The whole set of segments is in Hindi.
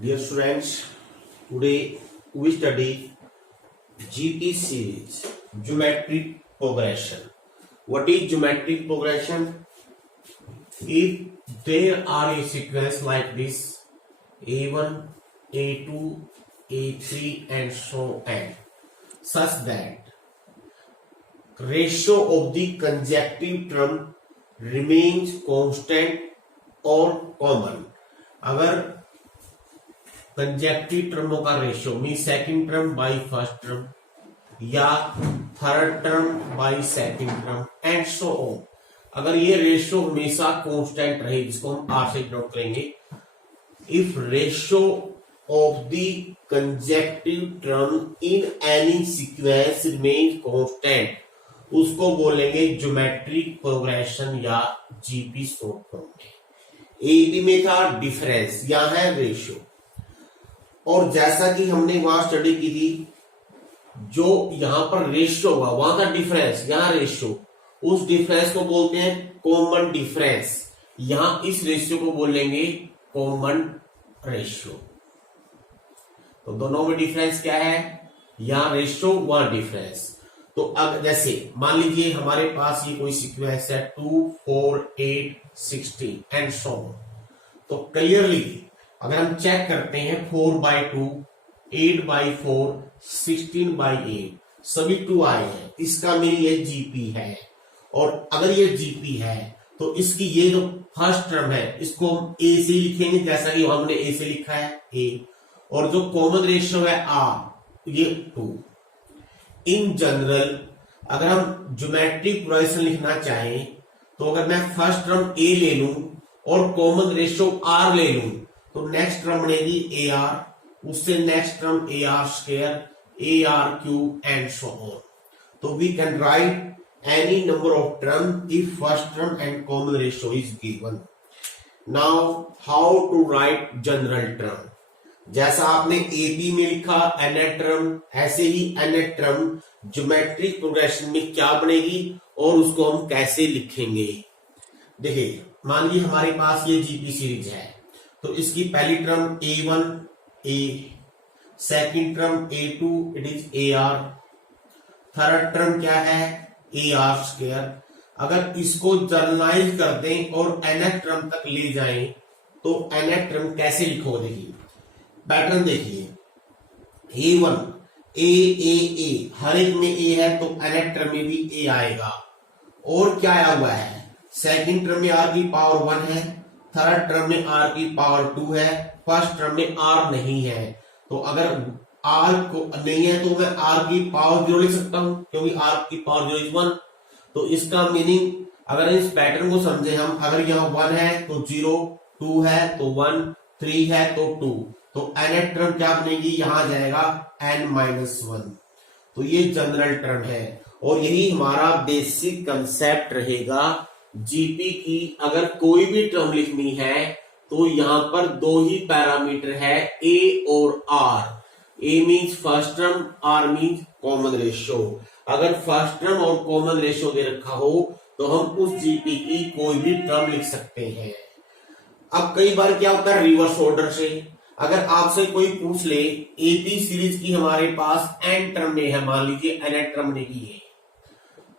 Dear students, today we study GP series, geometric progression. What is geometric progression? If there are a sequence like this, A1, A2, A3 and so on, such that ratio of the consecutive term remains constant or common. अगर कंजेक्टिव टर्मों का ratio mean second term by first term या third term by second term and so on, अगर ये रेशियो हमेशा कांस्टेंट रहे, जिसको हम आर से डिनोट करेंगे, if ratio of the conjunctive term in any sequence remain constant, उसको बोलेंगे ज्योमेट्रिक प्रोग्रेशन या जीपी शॉर्ट फॉर्म में। एबी में था डिफरेंस, यहां है रेशियो, और जैसा कि हमने वहां स्टडी की थी, जो यहां पर रेशियो हुआ वहां का डिफरेंस, यहां रेशियो, उस डिफरेंस को बोलते हैं कॉमन डिफरेंस। यहां इस रेशियो को बोलेंगे कॉमन रेशियो। तो दोनों में डिफरेंस क्या है, यहां रेशियो वहां डिफरेंस। तो अब जैसे मान लीजिए हमारे पास ये कोई सीक्वेंस है 2, 4, 8, 16 एंड सो ऑन। तो क्लियरली अगर हम चेक करते हैं 4/2, 8/4, 16/8 सभी 2 आए हैं, इसका मीनिंग ये जीपी है। और अगर ये जीपी है तो इसकी ये जो फर्स्ट टर्म है इसको हम ए से लिखेंगे, जैसा कि हमने ए से लिखा है ए, और जो कॉमन रेशियो है आर, ये 2। इन जनरल अगर हम ज्योमेट्रिक प्रोग्रेशन लिखना चाहें तो अगर मैं फर्स्ट टर्म ए ले लूं और कॉमन रेशियो आर ले लूं तो नेक्स्ट टर्म बनेगी ए आर, उससे next term a are square, a are cube and so on. तो we can write any number of term if first term and common ratio is given. Now how to write general term, जैसा आपने एबी में लिखा nth टर्म, ऐसे ही nth टर्म ज्योमेट्रिक प्रोग्रेशन में क्या बनेगी और उसको हम कैसे लिखेंगे। देखिए मान लीजिए हमारे पास ये जीपी सीरीज है, तो इसकी पहली term A1 A, second term A2 it is AR, third term क्या है AR स्क्वायर। अगर इसको जनरलाइज कर दें और nth टर्म तक ले जाएं तो nth टर्म कैसे लिखोगे, देखिए पैटर्न देखिए, A1 A, हर एक में A है तो nth टर्म में भी A आएगा। और क्या आया हुआ है, सेकंड टर्म में R की पावर 1 है, थर्ड टर्म में R की पावर 2 है, फर्स्ट टर्म में R नहीं है। तो अगर R को नहीं है तो मैं R की पावर 0 लिख सकता हूं, क्योंकि R की पावर 0 इज 1। तो इसका मीनिंग अगर इस पैटर्न को समझे हम, अगर यहाँ 1 है तो 0, 2 है तो 1, 3 है तो 2, तो nth टर्म क्या बनेगी, यहां जाएगा n-1। तो ये जनरल टर्म है और यही हमारा बेसिक कंसेप्ट रहेगा जीपी की। अगर कोई भी टर्म लिखनी है तो यहां पर 2 ही पैरामीटर है, ए और R. A means first term, R means common ratio. अगर फर्स्ट टर्म और कॉमन रेशियो दे रखा हो तो हम उस जीपी की कोई भी टर्म लिख सकते हैं। अब कई बार क्या होता है रिवर्स ऑर्डर से, अगर आपसे कोई पूछ ले एबी सीरीज की हमारे पास एन टर्म में है, मान लीजिए nth टर्म में की है,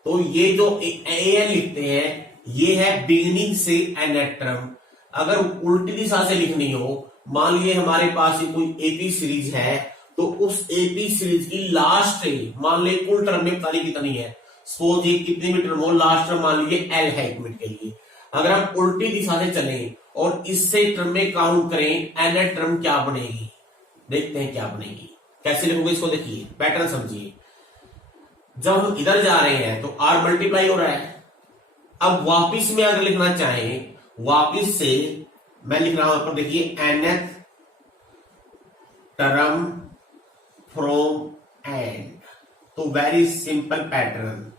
तो ये जो एन लिखते हैं ये है बिगिनिंग से nth टर्म। अगर उल्टी दिशा से लिखनी हो, मान लीजिए हमारे पास कोई एपी सीरीज है, तो उस एपी सीरीज की लास्ट मान लीजिए कुल टर्म में पता नहीं कितनी है, सपोज ये कितने मीटर हो, लास्ट टर्म मान लीजिए एल है 1 मिनट के लिए। अगर हम उल्टी दिशा से चलें और इससे टर्म में काउंट करें, nth टर्म क्या बनेगी, देखते हैं क्या बनेगी। कैसे लिखोगे इसको, देखिए पैटर्न समझिए। जब हम इधर जा रहे हैं तो आर मल्टीप्लाई हो रहा है। अब वापिस में अगर लिखना चाहें, वापिस से मैं लिख रहा हूं यहां पर, देखिए nth टर्म फ्रॉम एंड। तो वेरी सिंपल पैटर्न,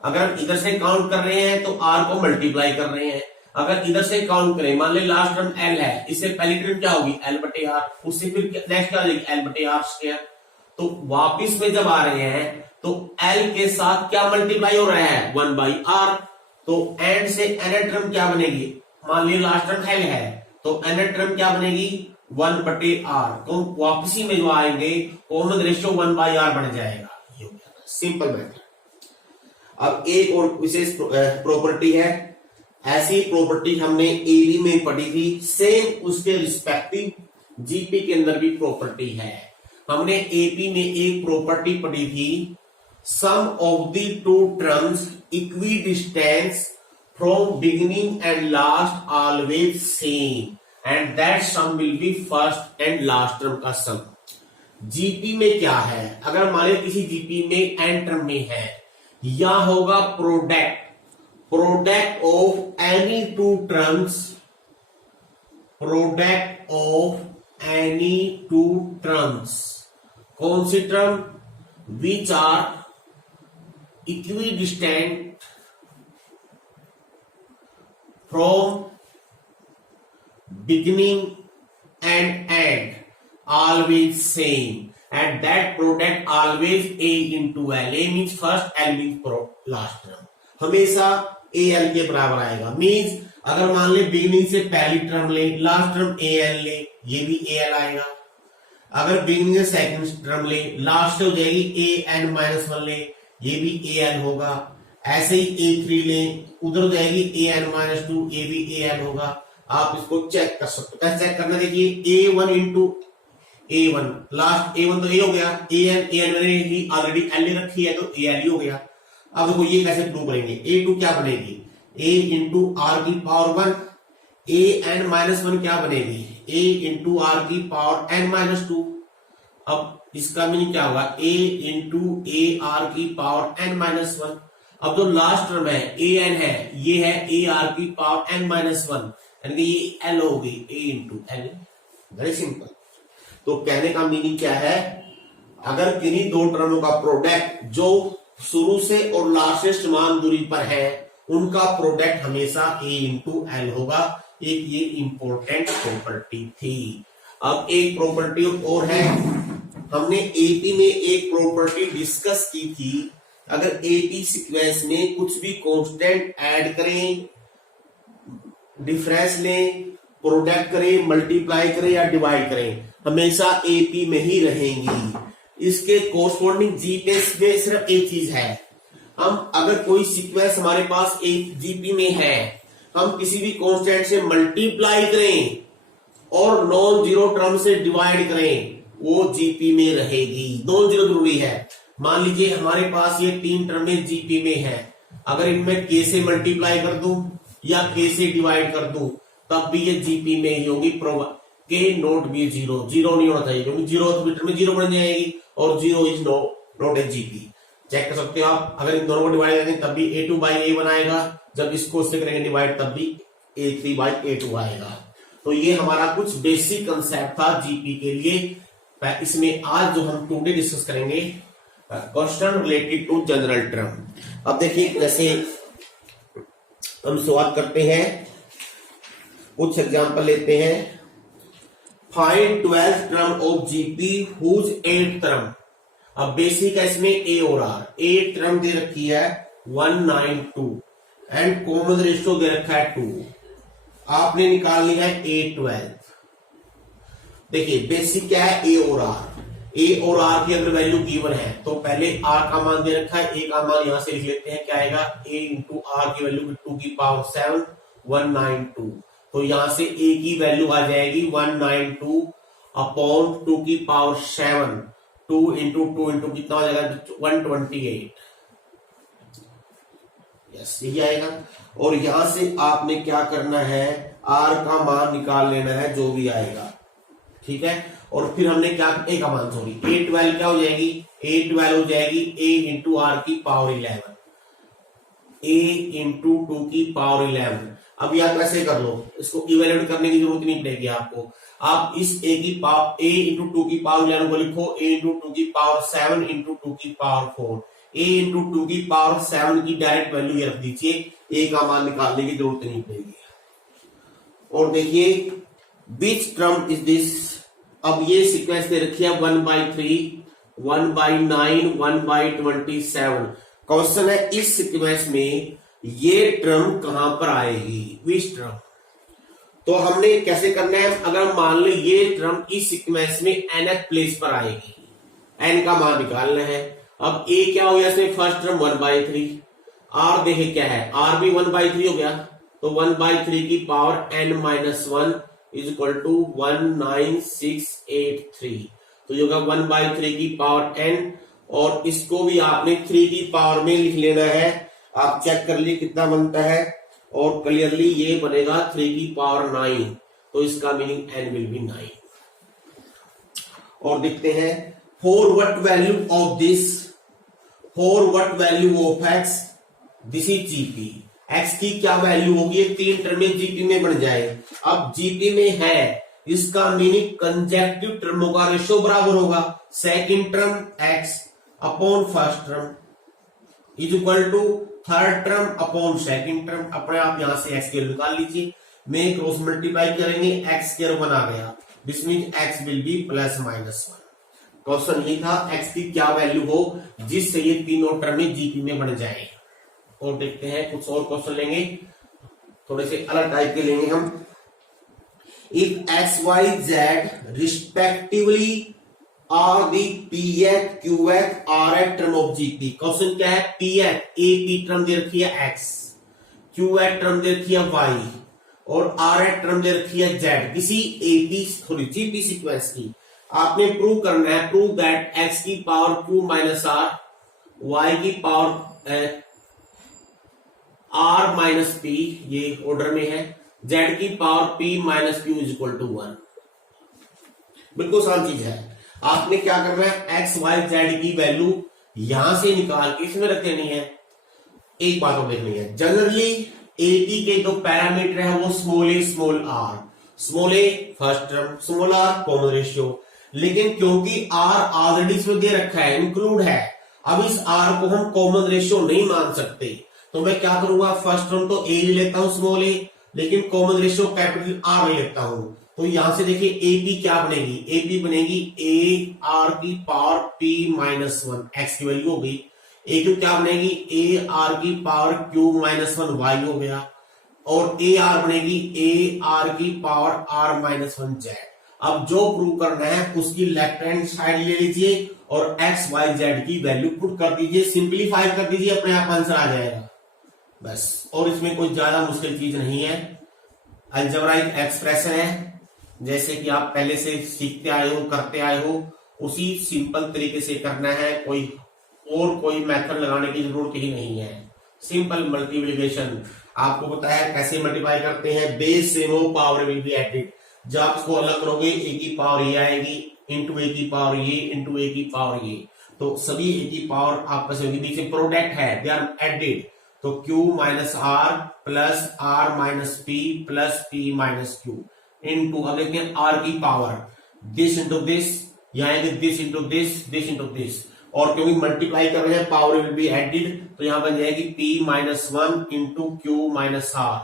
अगर इधर से काउंट कर रहे हैं तो आर को मल्टीप्लाई कर रहे हैं। अगर इधर से काउंट करें, मान लीजिए लास्ट टर्म एल है, इससे पहली टर्म क्या होगी L/R, उससे फिर नेक्स्ट क्या होगी L/R स्क्वायर। तो वापिस में जब आ रहे हैं तो L के साथ क्या मल्टीप्लाई हो रहा है, 1/R। तो एंड से nth टर्म क्या बनेगी, मान लीजिए लास्ट टर्म L है तो nth टर्म क्या बनेगी 1/r, तो वापसी में जो आएंगे कॉमन रेशियो 1/r बन जाएगा। ये हो गया सिंपल मेथड। अब एक और विशेष प्रॉपर्टी है, ऐसी प्रॉपर्टी हमने एबी में पढ़ी थी, सेम उसके रिस्पेक्टिव जीपी के अंदर भी प्रॉपर्टी है। हमने एपी में एक प्रॉपर्टी पढ़ी थी, sum of the two terms equi distance from beginning and last always same and that sum will be first and last term का सम। जीपी में क्या है, अगर मान लीजिए किसी जीपी में एन टर्म में है, या होगा product of any two terms, product of any two terms, कौन सी term, which are equi distant from beginning and and always same and that product always a into l, a means first, l means last term, हमेशा a l के बराबर आएगा। मीन्स अगर मान ले बिगिनिंग से पहली टर्म ले, लास्ट टर्म a l ले, ये भी a l आएगा। अगर बिगिनिंग से सेकंड टर्म ले, लास्ट हो जाएगी a n -1 ले, ये भी a l होगा। ऐसे ही a3 ले, उधर हो जाएगी a n -2, ये भी a l होगा। आप इसको चेक कर सकते हो। कैसे चेक करना, देखिए a1 into A1, last A1 तो A हो गया, AN मैंने ऑलरेडी L रखी है तो AL ही हो गया। अब देखो ये कैसे प्रूव करेंगे, A2 क्या बनेगी, A इंटू आर की पावर 1, AN -1 क्या बनेगी, A इंटू आर की पावर n -2। अब इसका मीनिंग क्या होगा, A इंटू ए आर की पावर n -1। अब जो लास्ट टर्म है AN है, ये है A आर की पावर n -1, यानी कि ये L होगी, A into L। Very simple. तो कहने का मीनिंग क्या है, अगर किन्हीं दो टर्मों का प्रोडक्ट जो शुरू से और लास्ट से समान दूरी पर है, उनका प्रोडक्ट हमेशा a इंटू एल होगा। एक ये इंपॉर्टेंट प्रॉपर्टी थी। अब एक प्रॉपर्टी और है, हमने एपी में एक प्रॉपर्टी डिस्कस की थी, अगर एपी सीक्वेंस में कुछ भी कांस्टेंट ऐड करें, डिफरेंस लें, प्रोडक्ट करें, मल्टीप्लाई करें या डिवाइड करें, हमेशा एपी में ही रहेंगी। इसके कोरस्पॉन्डिंग जीपी में सिर्फ एक चीज है, हम अगर कोई सीक्वेंस हमारे पास एक जीपी में है, हम किसी भी कांस्टेंट से मल्टीप्लाई करें और नॉन जीरो टर्म से डिवाइड करें, वो जीपी में रहेगी। नॉन जीरो जरूरी है। मान लीजिए हमारे पास ये तीन टर्में जीपी में है, अगर इनमें के से मल्टीप्लाई कर दूं या के से डिवाइड कर दूं, तब भी ये जीपी में ही होगी। के नोट बी जीरो, जीरो नहीं होना चाहिए क्योंकि जीरो में जीरो बन जाएगी और zero is not a GP. Check कर सकते हो आप, अगर इन दोनों को डिवाइड करेंगे तब भी a2 बाई a बनाएगा, जब इसको उससे करेंगे डिवाइड तब भी a3 बाई a2 आएगा। तो ये हमारा कुछ बेसिक कंसेप्ट था जीपी के लिए। इसमें आज जो हम टुडे डिस्कस करेंगे question related to general term. अब देखिए कैसे हम शुरुआत करते हैं, कुछ एग्जांपल लेते हैं। Find 12th term of GP whose 8th term. अब बेसिक है इसमें ए और आर, 8 टर्म दे रखी है 192 एंड कॉमन रेशियो दे रखा है 2। आपने निकाल लिया है A12। देखिए बेसिक क्या है, ए और आर। ए और आर की अगर वैल्यू गिवन है तो पहले आर का मान दे रखा है, ए का मान यहां से लिख लेते हैं, क्या आएगा, ए इंटू आर की वैल्यू 2 की पावर 7 192। तो यहां से ए की वैल्यू आ जाएगी 192 अपॉन 2 की पावर 7, 2 इंटू कितना हो जाएगा 128। यस यही आएगा। और यहां से आपने क्या करना है, आर का मान निकाल लेना है जो भी आएगा, ठीक है। और फिर हमने क्या, ए का मान सॉरी, A12 क्या हो जाएगी, A12 हो जाएगी a इंटू आर की पावर 11, a इंटू 2 की पावर 11। अब यार कैसे कर लो, इसको इवेल्यूएट करने की जरूरत नहीं पड़ेगी आपको। आप इस a की पावर a इंटू 2 की पावर 11 को लिखो a इंटू 2 की पावर 7 इंटू 2 की पावर 4। a इंटू 2 की पावर 7 की डायरेक्ट वैल्यू ये रख दीजिए, a का मान निकालने की जरूरत नहीं पड़ेगी। और देखिए विच टर्म इज दिस। अब ये सीक्वेंस दे रखी है 1/3, 1/9, 1/27। क्वेश्चन है इस सीक्वेंस में ये टर्म कहां पर आएगी, विच टर्म। तो हमने कैसे करना है, अगर मान लो ये टर्म इस सीक्वेंस में nth प्लेस पर आएगी, n का मान निकालना है। अब a क्या हो गया इसमें, फर्स्ट टर्म 1/3, r देखे क्या है, r भी 1/3 हो गया, तो 1/3 की power n-1 is equal to 19683, तो ये होगा 1/3 की पावर n, और इसको भी आपने 3 की पावर में लिख लेना है। आप चेक कर लीजिए कितना बनता है, और क्लियरली ये बनेगा 3 की पावर 9, तो इसका मीनिंग n विल बी 9। और देखते हैं for what value of this, for what value of x, this is GP, x की क्या वैल्यू होगी, ये 3 टर्म में जीपी में बन जाए। अब जीपी में है, इसका मीनिंग कंजेक्टिव टर्मों का रेशो बराबर होगा second term x upon first term is equal to third term upon second term. अपने आप यहां से x की वैल्यू निकाल लीजिए, में क्रॉस मल्टीप्लाई करेंगे, x स्क्वायर 1 आ गया, this mean x will be +-1। Question ये था x की क्या वैल्यू हो जिससे ये तीनों टर्म में जीपी में बन जाए। और देखते हैं कुछ और क्वेश्चन लेंगे, थोड़े से अलग टाइप के लेंगे हम। If x y z respectively are the pth qth rth term of GP. Question क्या है, pth ap टर्म दे रखी है x, qth टर्म दे रखी है y, और rth टर्म दे रखी है z, किसी ap सॉरी जीपी सीक्वेंस की। आपने प्रूव करना है, प्रूव दैट x की power q minus r, y की पावर r माइनस p, ये ऑर्डर में है, z की power p minus q is equal to 1। बिल्कुल आसान चीज है। आपने क्या करना है, x y z की वैल्यू यहां से निकाल के इसमें रख देनी है। एक बात और देखनी है, जनरली AP के जो पैरामीटर है वो small a small r, small a first term, small r common ratio, लेकिन क्योंकि r ऑलरेडी इसमें दे रखा है, इंक्लूड है, अब इस r को हम कॉमन रेशियो नहीं मान सकते, तो मैं क्या करूंगा, फर्स्ट टर्म तो a ले लेता हूं स्मॉल a, लेकिन कॉमन रेशियो कैपिटल R ले लेता हूं। तो यहां से देखिए AP क्या बनेगी, AP बनेगी a r की पावर p-1, x की वैल्यू हो गई, AQ क्या बनेगी, a r की पावर q-1 y हो गया, और a r बनेगी a r की पावर r-1 z। अब जो प्रूव करना है उसकी लेफ्ट हैंड साइड ले लीजिए और x y z की वैल्यू पुट कर दीजिए, सिंप्लीफाई कर दीजिए, अपने आप आंसर आ जाएगा बस। और इसमें कोई ज्यादा मुश्किल चीज नहीं है, अलजेब्राइक एक्सप्रेशन है, जैसे कि आप पहले से सीखते आए हो, करते आए हो, उसी सिंपल तरीके से करना है, कोई मेथड लगाने की जरूरत ही नहीं है। सिंपल मल्टीप्लिकेशन आपको पता है कैसे मल्टीप्लाई करते हैं, बेस सेम हो पावर विल बी एडेड। जब आप इसको अलग करोगे a की पावर ये आएगी, इंटू a की पावर ये, इंटू a की पावर ये, तो सभी a की पावर आपस में नीचे प्रोडक्ट है, दे आर एडेड, तो q minus R plus r minus p plus p minus q into, अब देखते हैं r की पावर, दिस इंटू दिस, यहाँ this into this, this into this, और क्योंकि मल्टीप्लाई कर रहे हैं पावर विल बी एडेड, तो यहां बन जाएगी p-1 into Q minus are.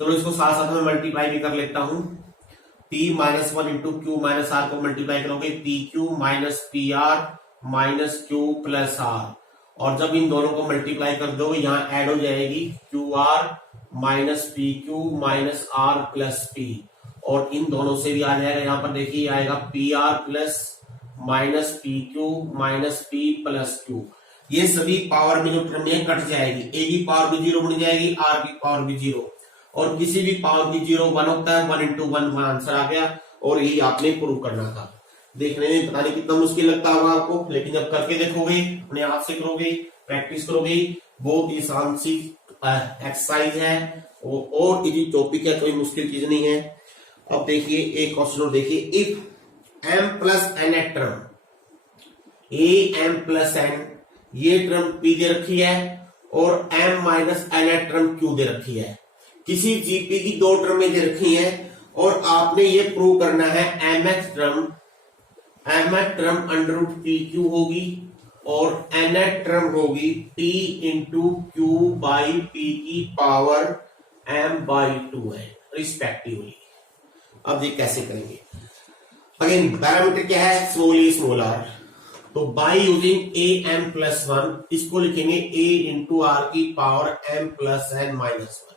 चलो इसको साथ साथ में मल्टीप्लाई भी कर लेता हूं, p-1 into Q minus R को मल्टीप्लाई करोगे pq minus P R minus Q plus R, और जब इन दोनों को मल्टीप्लाई कर दोगे यहां ऐड हो जाएगी Q R minus P Q minus R plus P, और इन दोनों से भी आ जाएगा, यहां पर देखिए आएगा P R plus minus P Q minus P plus Q. ये सभी पावर में जो टर्म है कट जाएगी, ए की पावर भी 0 बन जाएगी, आर की पावर भी 0, और किसी भी पावर की 0 1 होता है, 1 इंटू 1 आंसर आ गया। और यही आपने प्रूव करना था। देखने में पता नहीं कितना मुश्किल लगता होगा आपको, लेकिन जब करके देखोगे, अपने आप से करोगे, प्रैक्टिस करोगे, बहुत ही आसान सी एक्सरसाइज है और इजी टॉपिक है, कोई मुश्किल चीज नहीं है। अब देखिए एक क्वेश्चन और देखिए, if m plus n term a m plus n, ये टर्म p दे रखी है, और m minus n term q दे रखी है, किसी जीपी की दो टर्में दे रखी हैं, और आपने ये प्रूव करना है mth term under root P Q होगी, और nth टर्म होगी t into Q by P की पावर m/2 है रिस्पेक्टिवली। अब ये कैसे करेंगे, अगेन पैरामीटर क्या है, स्मॉल ए स्मॉल आर, तो by using A M plus 1 इसको लिखेंगे a इंटू आर की power m plus n minus 1,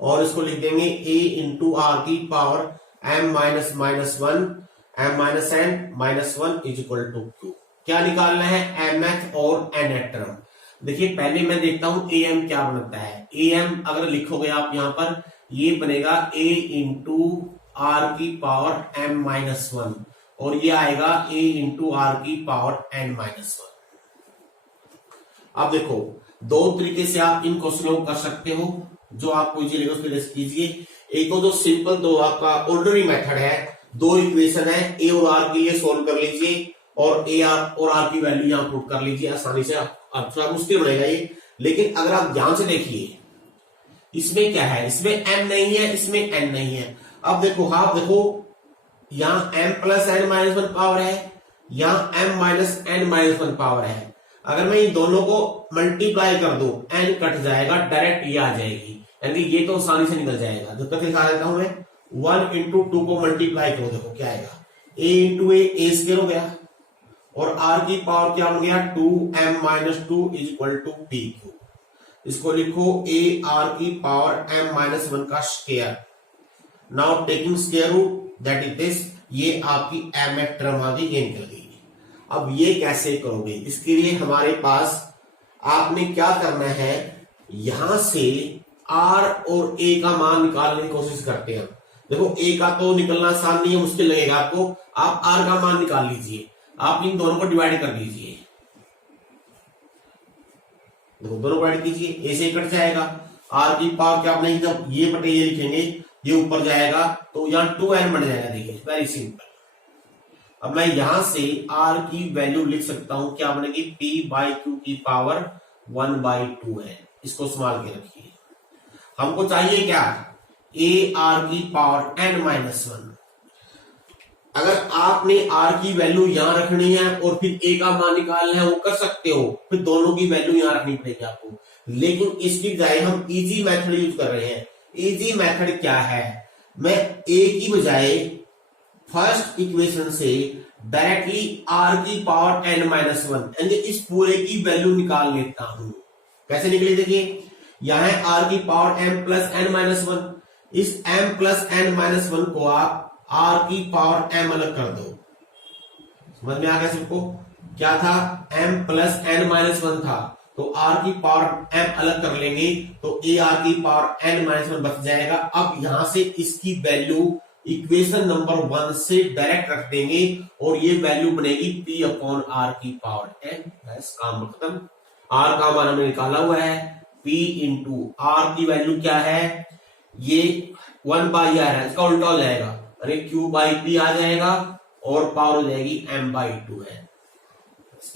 और इसको लिख देंगे a इंटू आर की power m minus minus one m minus n minus one is equal to q। क्या निकालना है? mth और nth टर्म। देखिए पहले मैं देखता हूं am क्या बनता है। am अगर लिखोगे आप यहां पर, ये बनेगा a इंटू आर की पावर m माइनस वन और ये आएगा a इंटू आर की पावर n माइनस वन। अब देखो दो तरीके से आप इन क्वेश्चनों को कर सकते हो, जो आपको इजी लगे उसको लिस्ट कीजिए। एक तो सिंपल दो आपका ऑर्डिनरी मेथड है, दो इक्वेशन है, ए और आर के लिए सोल्व कर लीजिए और ए आर और आर की वैल्यू यहां पुट कर लीजिए आसानी से। थोड़ा मुश्किल बनेगा ये, लेकिन अगर आप ध्यान से देखिए इसमें क्या है, इसमें m नहीं है, इसमें n नहीं है। अब देखो आप देखो यहाँ m plus n minus one power है, यहाँ m minus n minus one power है। अगर मैं इन दोनों को मल्टीप्लाई कर दूं n कट जाएगा, डायरेक्ट ये आ जाएगी, यानी ये तो आसानी से निकल जाएगा। जब तक दिखा देता हूं मैं, 1 इंटू 2 को मल्टीप्लाई करो, देखो क्या आएगा, a इंटू ए स्क्वायर हो गया और r की पावर क्या बन गया 2m minus two is equal to D Q. इसको लिखो a r की पावर m माइनस वन का square. Now taking square root that is this, ये आपकी mth टर्म आ गई, ये निकल गई। अब ये कैसे करोगे? इसके लिए हमारे पास आपने क्या करना है, यहां से r और a का मान निकालने की कोशिश करते हैं। देखो a का तो निकलना आसान नहीं है, मुश्किल लगेगा आपको। आप r का मान निकाल लीजिए, आप इन दोनों को डिवाइड कर लीजिए। देखो दोनों डिवाइड कीजिए, a से कट जाएगा, r की पावर क्या नहीं, जब ये बटे ये लिखेंगे ये ऊपर जाएगा तो यहाँ 2n बन जाएगा। देखिए वेरी सिंपल। अब मैं यहां से r की वैल्यू लिख सकता हूं, क्या बनेगी, p बाई क्यू की पावर 1/2 है। इसको संभाल के रखिए। हमको चाहिए क्या, a r की पावर n माइनस वन। अगर आपने r की वैल्यू यहां रखनी है और फिर a का मान निकालना है, वो कर सकते हो, फिर दोनों की वैल्यू यहां रखनी पड़ेगी आपको। लेकिन इसकी बजाय हम इजी मेथड यूज कर रहे हैं। इजी मेथड क्या है, मैं a की बजाय फर्स्ट इक्वेशन से डायरेक्टली r की पावर n माइनस वन यानी इस पूरे की वैल्यू निकाल लेता हूं। कैसे निकले, देखिए यहां है r की power m plus n minus one. इस m plus n minus one को आप r की पावर m अलग कर दो। समझ में आ गया सबको? क्या था, m plus n minus one था, तो r की पावर m अलग कर लेंगे तो a r की पावर n माइनस वन बच जाएगा। अब यहां से इसकी वैल्यू इक्वेशन नंबर 1 से डायरेक्ट रख देंगे और ये वैल्यू बनेगी p अपॉन r की पावर n। बस काम खत्म। r का मान हमने निकाला हुआ है, p इंटू r की वैल्यू क्या है, ये 1/r है, इसका उल्टा हो जाएगा, अरे q बाई p आ जाएगा और पावर हो जाएगी m/2 है।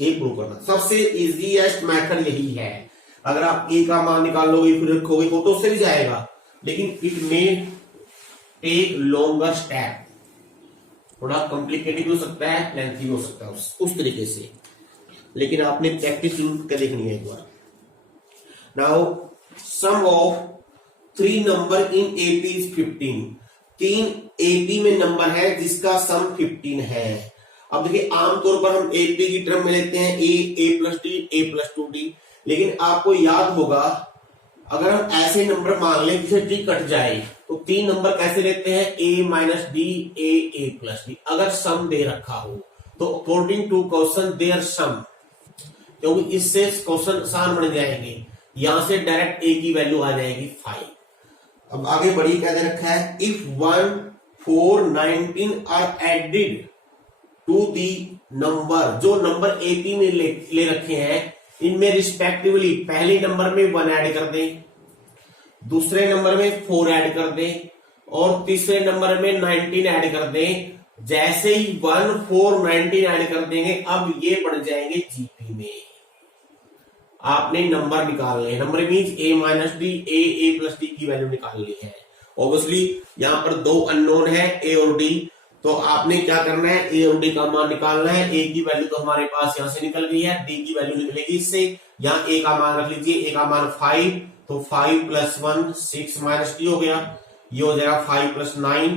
ये प्रूव करना सबसे इजीएस्ट मेथड यही है। अगर आप a का मान निकाल लोगे फिर रखोगे तो उससे भी जाएगा, लेकिन इट में टेक लॉन्गर स्टेप, थोड़ा कॉम्प्लिकेटेड हो सकता है, लेंथी हो सकता है उस तरीके से, लेकिन आपने प्रैक्टिस कर देखनी है एक बार। Now sum of 3 number in AP is 15। 3 AP में नंबर है जिसका सम 15 है। अब देखिए आमतौर पर हम एपी की टर्म में लेते हैं ए plus D, A plus 2d, लेकिन आपको याद होगा अगर हम ऐसे नंबर मान लें जिसे डी कट जाए तो 3 नंबर कैसे लेते हैं, a minus D, A plus D. अगर सम दे रखा हो तो according to question their sum, क्योंकि इससे क्वेश्चन आसान बन जाएंगे। यहां से डायरेक्ट a की वैल्यू आ जाएगी 5। अब आगे बढ़िए क्या दे रखा है, if 1, 4, 19 are added to the number, जो नंबर एपी में ले रखे हैं इनमें रिस्पेक्टिवली पहले नंबर में 1 ऐड कर दें, दूसरे नंबर में 4 ऐड कर दें और तीसरे नंबर में 19 ऐड कर दें। जैसे ही 1, 4, 19 ऐड कर देंगे अब ये बढ़ जाएंगे जीपी में। आपने नंबर निकाल लिया, number means a minus D, A plus D की वैल्यू निकाल ली है। ऑब्वियसली यहां पर 2 अननोन है a और d, तो आपने क्या करना है, a और d का मान निकालना है। a की वैल्यू तो हमारे पास यहां से निकल गई है, d की वैल्यू निकलेगी इससे। यहाँ a का मान रख लीजिए, a का मान 5, तो 5 प्लस 1 6 माइनस डी हो गया, ये हो जाएगा 5 प्लस 9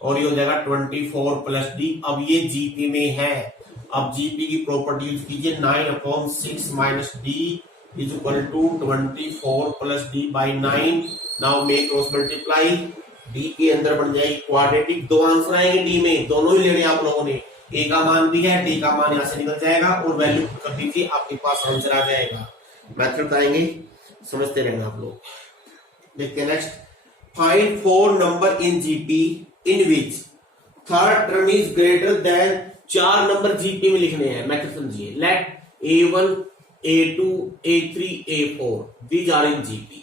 और ये हो जाएगा 24 प्लस डी। अब ये जीपी में है। अब जीपी की प्रॉपर्टी यूज कीजिए, 9/6 minus D is equal to 24 plus D by 9। Now make cross multiply, D के अंदर बन जाएगी क्वाड्रेटिक। दो आंसर आएंगे डी में, दोनों ही लेने आप लोगों ने, ए का मान भी है, डी का मान यहां से निकल जाएगा और वैल्यू कर दीजिए, आपके पास आंसर आ जाएगा। मेथड बताएंगे, समझते रहना आप लोग। देखते हैं next, find 4 number in GP in which third term is greater than, 4 number GP में लिखने हैं, मेथड समझिए। Let A1 A2 A3 A4 these are in GP.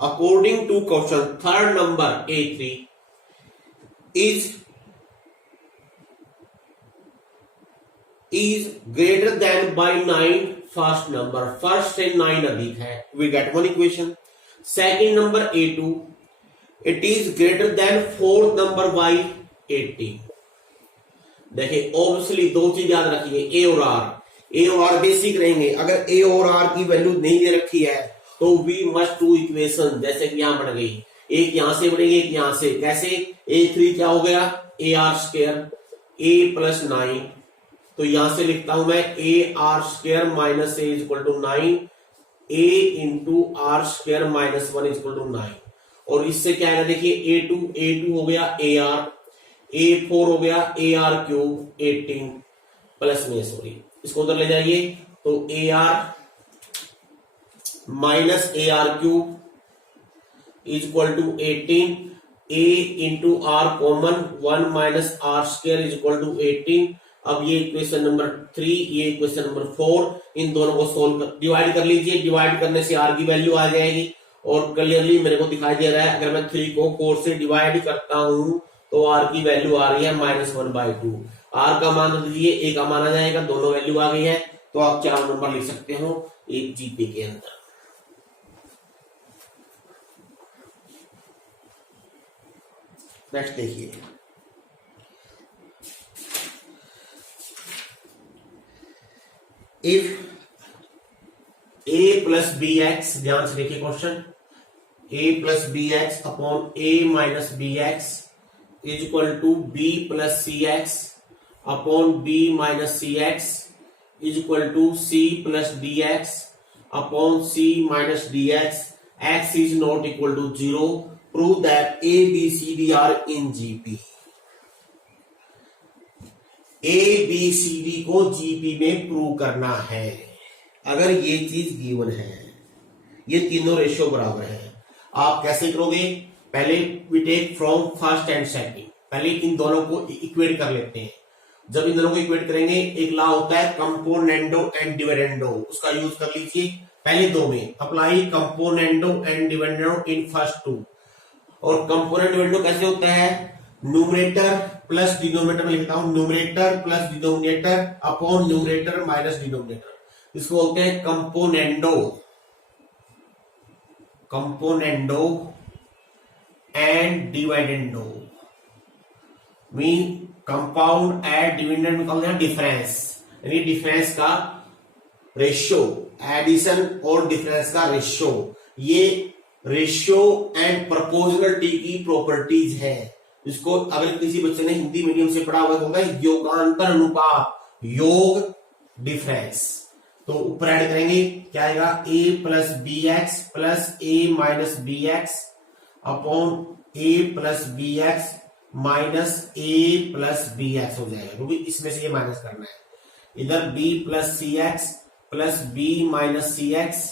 According to question, third number A3 is greater than by 9 first number, first से 9 अधिक है, we get one equation. Second number A2, it is greater than fourth number by 18. देखिए ऑब्वियसली दो चीज याद रखिए, ए और आर, ए और आर बेसिक रहेंगे। अगर ए और आर की वैल्यू नहीं दे रखी है तो वी मस्ट टू इक्वेशन, जैसे कि यहां बन गई, एक यहां से बनेगी एक यहां से। कैसे, A3 क्या हो गया, A are square A plus 9, तो यहां से लिखता हूं मैं A are square minus A is equal to 9, A into R square minus 1 is equal to 9। और इससे क्या है, देखिए A2 हो गया ए आर, A4 हो गया ए आर क्यूब 18 प्लस में, सॉरी इसको उधर ले जाइए, तो A R minus A are cube is equal to 18, A into R common 1 minus R square is equal to 18। अब ये इक्वेशन नंबर 3, ये इक्वेशन नंबर 4, इन दोनों को सोल्व कर, डिवाइड कर लीजिए। डिवाइड करने से आर की वैल्यू आ जाएगी और क्लियरली मेरे को दिखाई दे रहा है, अगर मैं 3 को 4 से डिवाइड करता हूं तो आर की वैल्यू आ रही है -1/2। आर का मान दीजिए, ए का मान आ जाएगा, दोनों वैल्यू आ गई है, तो आप 4 नंबर लिख सकते हो एक जीपी के अंदर। नेक्स्ट देखिए, if a plus B X, ध्यान से देखिए question, a plus B X upon a minus B X is equal to b plus C X upon b minus C X is equal to c plus D X upon c minus D X, x is not equal to 0, prove that a b c d are in GP. a b c d को जीपी में प्रूव करना है। अगर ये चीज गिवन है, ये तीनों रेशियो बराबर है, आप कैसे करोगे, पहले we take from first and second, पहले इन दोनों को इक्वेट कर लेते हैं। जब इन दोनों को इक्वेट करेंगे, एक लॉ होता है कंपोनेंडो एंड डिविडेंडो, उसका यूज कर लीजिए पहले दो में। Apply componendo and dividendo in first 2। और कंपोनेंट डिविडेंडो कैसे होता है, न्यूमरेटर प्लस डिनोमिनेटर में लिखता हूं, numerator plus denominator upon numerator minus denominator, इसको बोलते हैं componendo, componendo and dividendo. Mean compound and dividend निकालते हैं डिफरेंस, यानी डिफरेंस का रेशियो, एडिशन और डिफरेंस का रेशियो। ये रेशियो एंड प्रोपोर्शनलिटी की प्रॉपर्टीज है। इसको अगर किसी बच्चे ने हिंदी मीडियम से पढ़ा हुआ होगा, योगांतर अनुपात, योग डिफरेंस। तो ऊपर ऐड करेंगे, क्या आएगा, a plus B X plus A minus B X upon a plus B X minus A plus B X हो जाएगा, क्योंकि इसमें से ये माइनस करना है। इधर b plus C x plus B minus C x,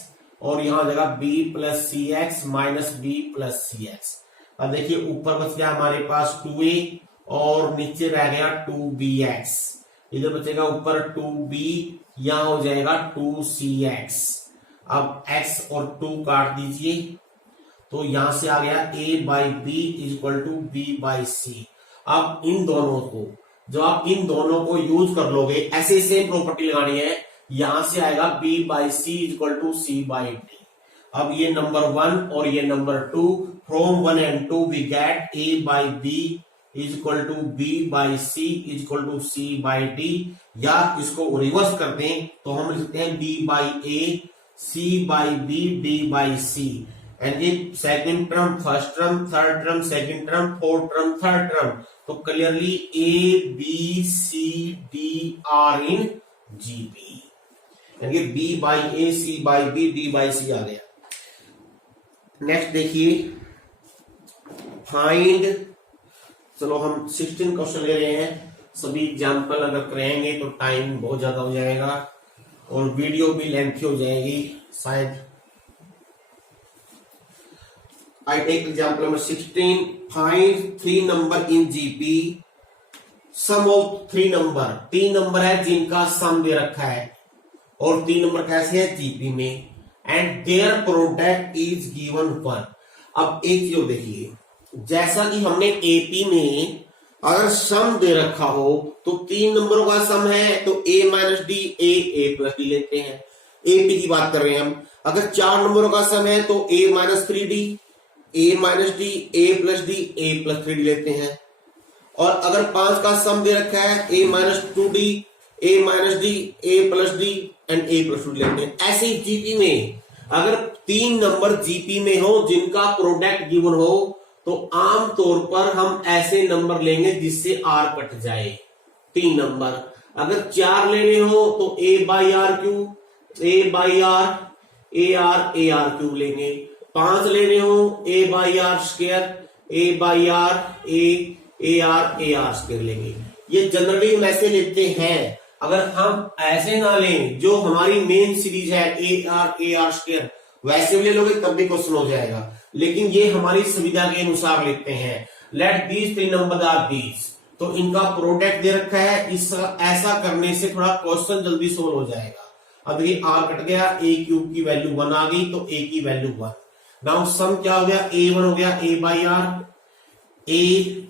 और यहां जगह b plus C x minus B plus C x. अब देखिए ऊपर बच गया हमारे पास 2a और नीचे रह गया 2bx, इधर बचेगा ऊपर 2b, यहां हो जाएगा 2cx। अब x और 2 काट दीजिए, तो यहां से आ गया a by b is equal to b by c. अब इन दोनों को, जो आप इन दोनों को यूज कर लोगे, ऐसे सेम प्रॉपर्टी लगानी है, यहां से आएगा b by C is equal to C by D. अब ये नंबर 1 और ये number 2, from 1 and 2 we get a by b is equal to b by C is equal to c by D, या इसको रिवर्स कर दें तो हम लिख सकते हैं b by a, c by b, d by c। And ये second term, first term, third term, second term, fourth term, third term, तो clearly a b c d are in GP, b by a, c by b, d by c आ गया। नेक्स्ट देखिए फाइंड, चलो हम 16 क्वेश्चन ले रहे हैं, सभी एग्जाम्पल अगर करेंगे तो टाइम बहुत ज्यादा हो जाएगा और वीडियो भी लेंथी हो जाएगी शायद। I take example number 16. Find 3 number in GP. Sum of 3 number. 3 number है जिनका सम दे रखा है और 3 नंबर कैसे है जीपी में, and their product is given 1। अब एक चीज देखिए, जैसा कि हमने एपी में अगर सम दे रखा हो तो 3 नंबरों का सम है तो a minus D A plus D लेते हैं, एपी की बात कर रहे हैं हम। अगर 4 नंबरों का सम है तो a minus 3d A minus D A plus D A plus 3d लेते हैं। और अगर 5 का सम दे रखा है a minus 2d A minus D A plus D and A plus 2d लेते हैं। ऐसे ही जीपी में अगर 3 नंबर जीपी में हो जिनका प्रोडक्ट गिवन हो तो आमतौर पर हम ऐसे नंबर लेंगे जिससे आर कट जाए। 3 नंबर अगर 4 लेने हो तो a by r cube, a by r a are cube लेंगे। 5 लेने हो a by r square, a by r a are square लेंगे। ये जनरली हम ऐसे लेते हैं। अगर हम ऐसे ना लें जो हमारी मेन सीरीज है ए आर स्क्वायर, वैसे भी ले लोगे तब भी क्वेश्चन हो जाएगा, लेकिन ये हमारी सुविधा के अनुसार लेते हैं। Let these 3 number are these, तो इनका प्रोडक्ट दे रखा है, ऐसा करने से थोड़ा क्वेश्चन जल्दी सोल्व हो जाएगा। अब देखिए आर कट गया, ए क्यूब की वैल्यू 1 आ गई तो ए की वैल्यू 1। नाउ सम क्या हो गया, a1 हो गया a by R, a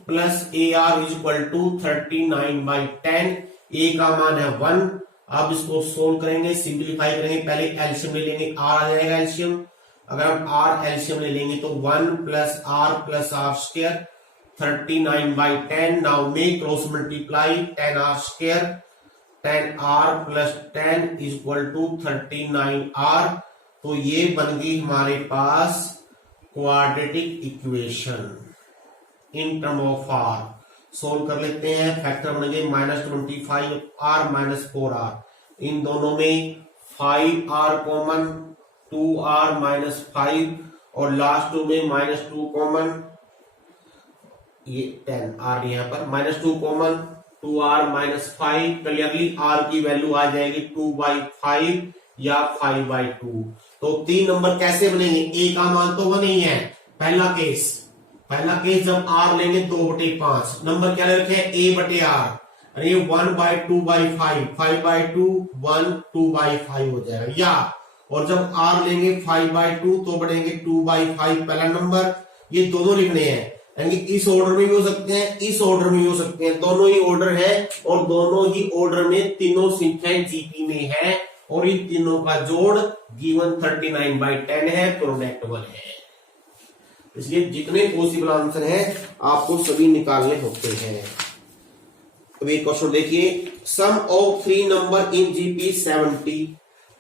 plus A R is equal to 39/10, a का मान है 1। अब इसको सोल्व करेंगे, सिंप्लीफाई करेंगे, पहले एलसीएम ले लेंगे, r आ जाएगा एलसीएम। अगर हम r एलसीएम ले लेंगे तो 1 plus r square 39/10। Now make cross multiply 10r square, 10r plus 10 is equal to 39r। तो ये बन गई हमारे पास quadratic equation in term of r. Solve कर लेते हैं, फैक्टर बनेंगे -25r माइनस 4r। इन दोनों में 5r कॉमन, 2r माइनस 5 और लास्ट 2 में -2 कॉमन, ये 10r यहाँ पर -2 common, 2r minus 5। Clearly r की वैल्यू आ जाएगी 2/5 या 5/2। तो 3 नंबर कैसे बनेंगे, a का मान तो 1 ही है। पहला केस जब r लेंगे 2/5, नंबर क्या ले रखे हैं a बटे r, अरे 1/2/5, 5/2 1 2/5 हो जाएगा। या और जब r लेंगे 5/2 तो बढ़ेंगे 2/5 पहला नंबर। ये दोनों लिखने हैं, यानी इस ऑर्डर में भी हो सकते हैं, इस ऑर्डर में भी हो सकते हैं, दोनों ही ऑर्डर है और दोनों ही ऑर्डर में तीनों संख्याएं जीपी में है और इन तीनों का जोड़ गिवन 39/10 है, प्रोडक्ट 1 है। इसलिए जितने पॉसिबल आंसर है आपको सभी निकालने होते हैं। अब एक क्वेश्चन देखिए, सम ऑफ 3 नंबर इन जीपी 70।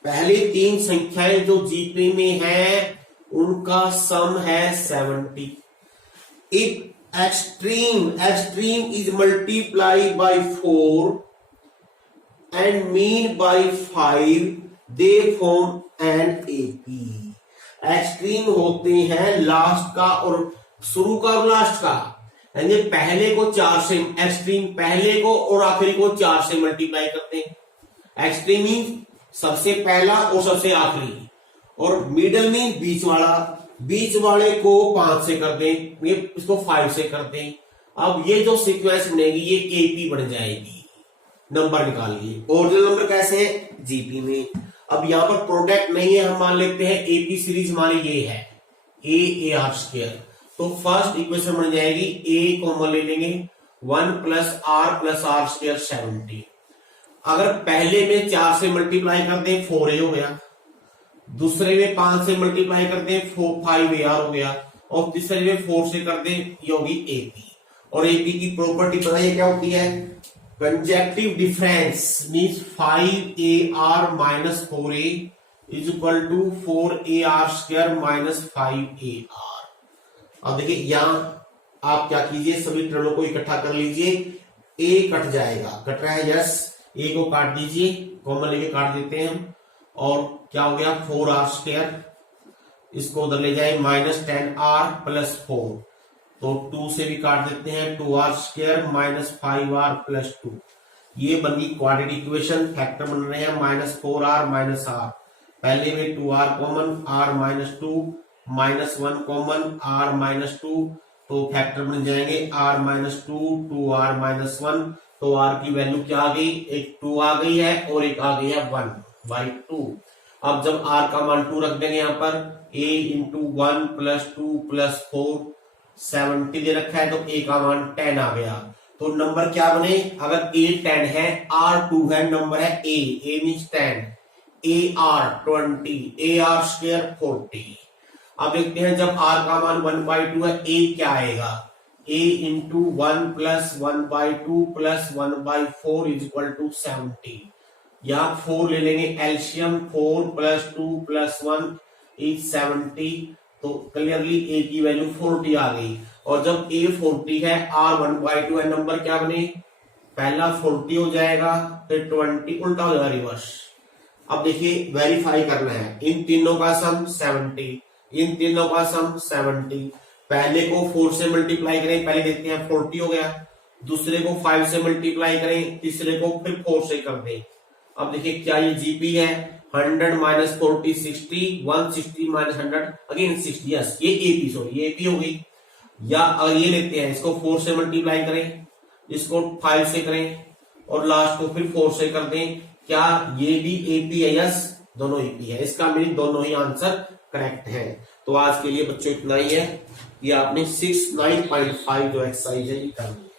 पहली 3 संख्याएं जो जीपी में है उनका सम है 70। If extreme is multiply by 4 and mean by 5, they form an AP। Extreme होते हैं लास्ट का और शुरू का और लास्ट का, यानी पहले को 4 से, एक्सट्रीम पहले को और आखिरी को 4 से मल्टीप्लाई करते हैं। एक्सट्रीम मीन सबसे पहला और सबसे आखिरी, और मिडल मीन बीच वाला, बीच वाले को 5 से कर दें, ये इसको 5 से कर दें। अब ये जो सीक्वेंस बनेगी ये एपी बन जाएगी। नंबर निकालिए, ओरिजिनल नंबर कैसे है जीपी में। अब यहां पर प्रोडक्ट नहीं है, हम मान लेते हैं एपी सीरीज हमारी ये है ए आर स्क्वायर। तो फर्स्ट इक्वेशन बन जाएगी, ए कॉमन ले लेंगे 1 प्लस आर स्क्वायर 70। अगर पहले में 4 से मल्टीप्लाई कर दें 4a हो गया, दूसरे में 5 से मल्टीप्लाई कर दें 5ar हो गया, और तीसरे में 4 से कर दें ये होगी एपी। और एपी की प्रॉपर्टी पता है क्या होती है, consecutive difference means 5ar minus 4a is equal to 4ar square minus 5ar। अब देखिए यहां आप क्या कीजिए, सभी टर्मों को इकट्ठा कर लीजिए, a कट जाएगा, कट रहा है यस, a को काट दीजिए, कॉमन लेके काट देते हैं हम, और क्या हो गया 4r स्क्वायर इसको उधर ले जाए -10r प्लस 4, तो 2 से भी काट देते हैं, 2r square minus 5r plus 2। ये बन गई क्वाड्रेटिक इक्वेशन। फैक्टर बन रहे हैं -4r माइनस r, पहले में 2r common, r minus 2 minus 1 common, r minus 2, तो फैक्टर बन जाएंगे r माइनस 2 2r माइनस 1। तो r की वैल्यू क्या आ गई, एक 2 आ गई है और एक आ गई है 1/2। अब जब r का मान 2 रख देंगे यहाँ पर, a इंटू 1 प्लस 2 प्लस 4 70 दे रखा है, तो a का मान 10 आ गया। तो नंबर क्या बने, अगर a 10 है, r 2 है, नंबर है a means 10, ar 20, ar square 40। अब देखते हैं जब r का मान 1/2 है, a क्या आएगा, a into 1 plus 1/2 plus 1/4 is equal to 70। यहाँ 4 ले लेंगे एलसीएम, 4 प्लस 2 प्लस 1 इज 70, तो क्लियरली a की वैल्यू 40 आ गई। और जब a 40 है, r 1/2 है, नंबर क्या बने, पहला 40 हो जाएगा, फिर 20 उल्टा हो जाएगा रिवर्स। अब देखिए वेरीफाई करना है, इन तीनों का सम 70, इन तीनों का सम 70। पहले को 4 से मल्टीप्लाई करें, पहले देखते हैं 40 हो गया, दूसरे को 5 से मल्टीप्लाई करें, तीसरे को फिर 4 से कर दें। अब देखिए क्या ये जीपी है, 100 माइनस 40 60, 160 माइनस 100 अगेन 60, यस ये एपी, सॉरी ये एपी हो गई। या अगर ये लेते हैं, इसको 4 से मल्टीप्लाई करें, इसको 5 से करें और लास्ट को फिर 4 से कर दें, क्या ये भी एपी है, यस दोनों एपी है। इसका मीनिंग दोनों ही आंसर करेक्ट है। तो आज के लिए बच्चों इतना ही है, ये आपने 6 9.5 जो एक्सरसाइज है ये करनी है।